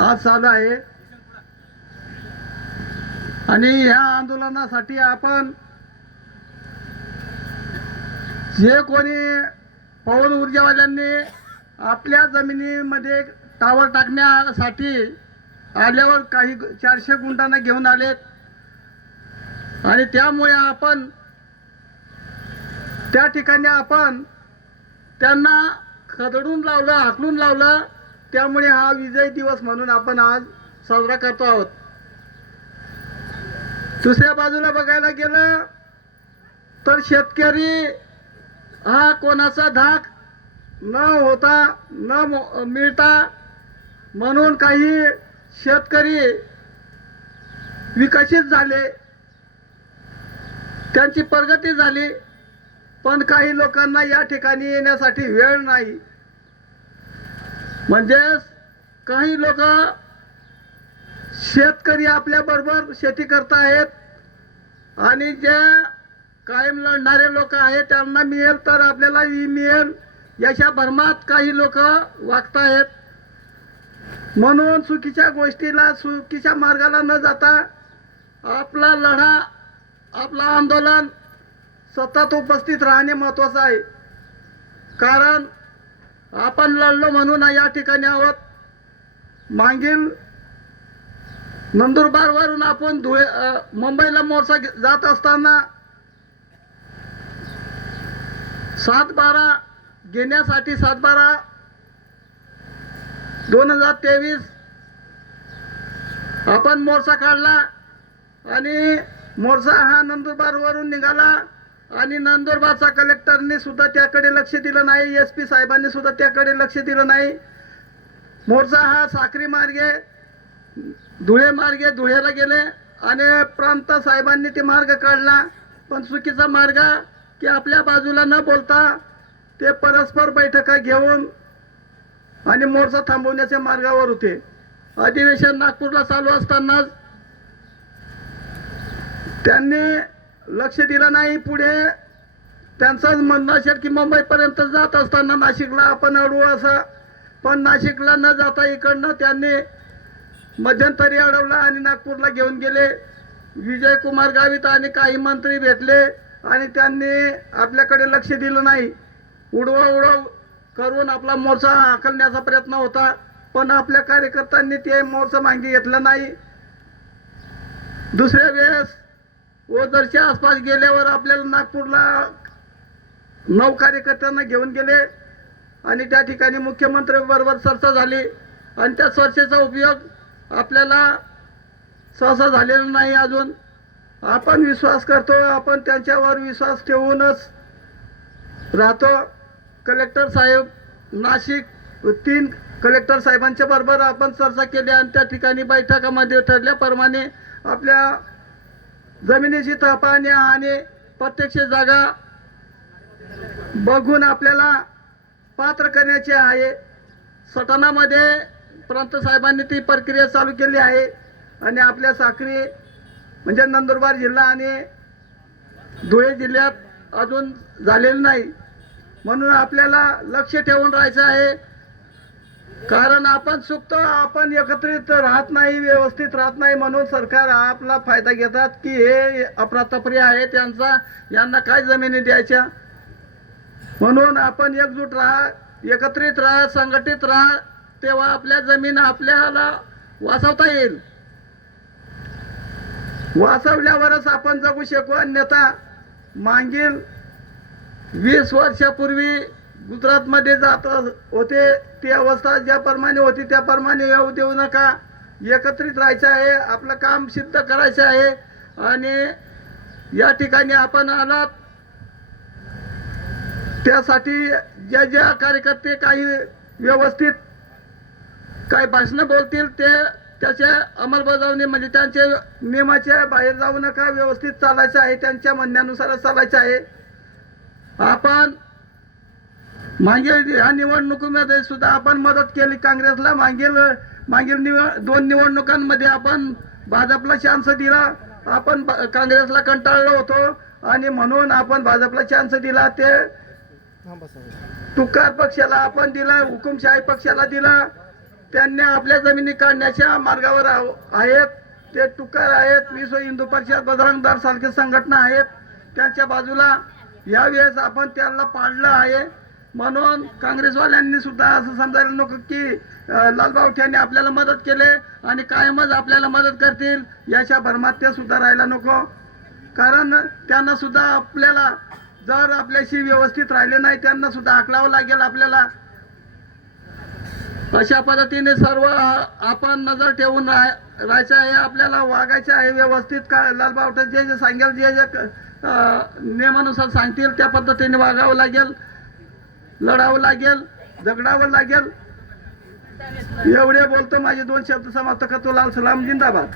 आज चालू आहे. आणि ह्या आंदोलनासाठी आपण जे कोणी पवन ऊर्जावाल्यांनी आपल्या जमिनीमध्ये टावर टाकण्यासाठी आल्यावर काही चारशे गुंडांना घेऊन आलेत. आणि त्यामुळे आपण त्या ठिकाणी आपण त्यांना खदडून लावलं हाकलून लावलं. त्यामुळे हा विजय दिवस म्हणून आपण आज साजरा करतो आहोत. दुसऱ्या बाजूला बघायला गेलं तर शेतकरी हा कोणाचा धाक न होता न मिळता म्हणून काही शेतकरी विकसित झाले. त्यांची प्रगती झाली पण काही लोकांना या ठिकाणी येण्यासाठी वेळ नाही. म्हणजेच काही लोक शेतकरी आपल्या बरोबर शेती करतायत आणि जे कायम लढणारे लोक आहेत त्यांना मिळेल तर आपल्याला ई मिळेल याच्या भरमात काही लोक वागतायत म्हणून चुकीच्या गोष्टीला चुकीच्या मार्गाला न जाता आपला लढा आपलं आंदोलन सतत उपस्थित राहणे महत्वाचं आहे. कारण आपण लढलो म्हणून या ठिकाणी आहोत. मागील नंदुरबार वरून आपण धुळे मुंबईला मोर्चा घे- जात असताना सात बारा घेण्यासाठी सात बारा दोन हजार तेवीस आपण मोर्चा काढला आणि मोर्चा हा नंदुरबार वरून निघाला. आणि नंदुरबारचा कलेक्टरने सुद्धा त्याकडे लक्ष दिलं नाही एस पी साहेबांनी सुद्धा त्याकडे लक्ष दिलं नाही. मोर्चा हा साखरी मार्गे धुळे मार्गे धुळ्याला गेले आणि प्रांत साहेबांनी ते मार्ग काढला. पण चुकीचा मार्ग की आपल्या बाजूला न बोलता ते परस्पर बैठका घेऊन आणि मोर्चा थांबवण्याच्या मार्गावर होते. अधिवेशन नागपूरला चालू असतानाच त्यांनी लक्ष दिलं नाही पुढे. त्यांचाच म्हणणं असेल की मुंबईपर्यंत जात असताना नाशिकला आपण अडवू असं. पण नाशिकला न जाता इकडनं त्यांनी मध्यंतरी अडवलं आणि नागपूरला घेऊन गेले. विजय कुमार गावित आणि काही मंत्री भेटले आणि त्यांनी आपल्याकडे लक्ष दिलं नाही. उडवा उडव करून आपला मोर्चा हाकलण्याचा प्रयत्न होता. पण आपल्या कार्यकर्त्यांनी ते मोर्चा मागे घेतला नाही. दुसऱ्या वेळेस ओझरच्या आसपास गेल्यावर आपल्याला नागपूरला नऊ कार्यकर्त्यांना घेऊन गेले. आणि त्या ठिकाणी मुख्यमंत्री बरोबर चर्चा झाली. आणि त्या चर्चेचा उपयोग आपल्याला सहसा झालेला नाही अजून. आपण विश्वास करतो आपण त्यांच्यावर विश्वास ठेवूनच राहतो. कलेक्टर साहेब नाशिक तीन कलेक्टर साहेबांच्या बरोबर आपण चर्चा केली आणि त्या ठिकाणी बैठकामध्ये ठरल्याप्रमाणे आपल्या जमिनीची तपासणी आणि प्रत्यक्ष जागा बघून आपल्याला पात्र करण्याचे आहे. सटाणामध्ये प्रांत साहेबांनी ती प्रक्रिया चालू केली आहे आणि आपल्या साखरी म्हणजे नंदुरबार जिल्हा आणि धुळे जिल्ह्यात अजून झालेलं नाही. म्हणून आपल्याला लक्ष ठेवून राहायचं आहे. कारण आपण चुकतो आपण एकत्रित राहत नाही व्यवस्थित राहत नाही म्हणून सरकार आपला फायदा घेतात की हे अफरातफरी आहे त्यांचा यांना काय जमिनी द्यायच्या? म्हणून आपण एकजूट राहा एकत्रित राहा संघटित राहा तेव्हा आपल्या जमीन आपल्याला वाचवता येईल. वाचवल्यावरच आपण जगू शकू अन्यथा मागील वीस वर्षापूर्वी गुजरातमध्ये जात होते ती अवस्था ज्याप्रमाणे होती त्याप्रमाणे येऊ देऊ नका. एकत्रित राहायचं आहे आपलं काम सिद्ध करायचं आहे. आणि या ठिकाणी आपण आलात. त्यासाठी ज्या ज्या कार्यकर्ते काही व्यवस्थित काही भाषणं बोलतील ते त्याच्या अंमलबजावणी म्हणजे त्यांच्या नियमाच्या बाहेर जाऊ नका. व्यवस्थित चालायचं आहे त्यांच्या म्हणण्यानुसारच चालायचं आहे. आपण मागील ह्या निवडणुकीमध्ये सुद्धा आपण मदत केली काँग्रेसला. मागील मागील निव दोन निवडणुकांमध्ये आपण भाजपला चान्स दिला. आपण काँग्रेसला कंटाळलो होतो. आणि म्हणून आपण भाजपला चान्स दिला. ते तुकार पक्षाला आपण दिला हुकुमशाही पक्षाला दिला. त्यांनी आपल्या जमिनी काढण्याच्या मार्गावर आहेत. ते टुकार आहेत. विश्व हिंदू परिषद बजरंगदार सारखे संघटना आहेत. त्यांच्या बाजूला यावेळेस आपण त्यांना पाडलं आहे. म्हणून काँग्रेसवाल्यांनी सुद्धा असं समजायला नको की लालबावठ्यांनी आपल्याला मदत केले आणि कायमच आपल्याला मदत करतील याच्या भरमात ते सुद्धा राहायला नको. कारण त्यांना सुद्धा आपल्याला जर आपल्याशी व्यवस्थित राहिले नाही त्यांना सुद्धा आकलावं लागेल आपल्याला. अशा पद्धतीने सर्व आपण नजर ठेवून राह- राहायचं आहे आपल्याला वागायचं आहे व्यवस्थित. का लालबावटे जे जे सांगेल जे जे नियमानुसार सांगतील त्या पद्धतीने वागावं लागेल. लढावं लागेल झगडावं लागेल. एवढे बोलतो माझे दोन शब्द समाप्त करतो. लाल सलाम जिंदाबाद.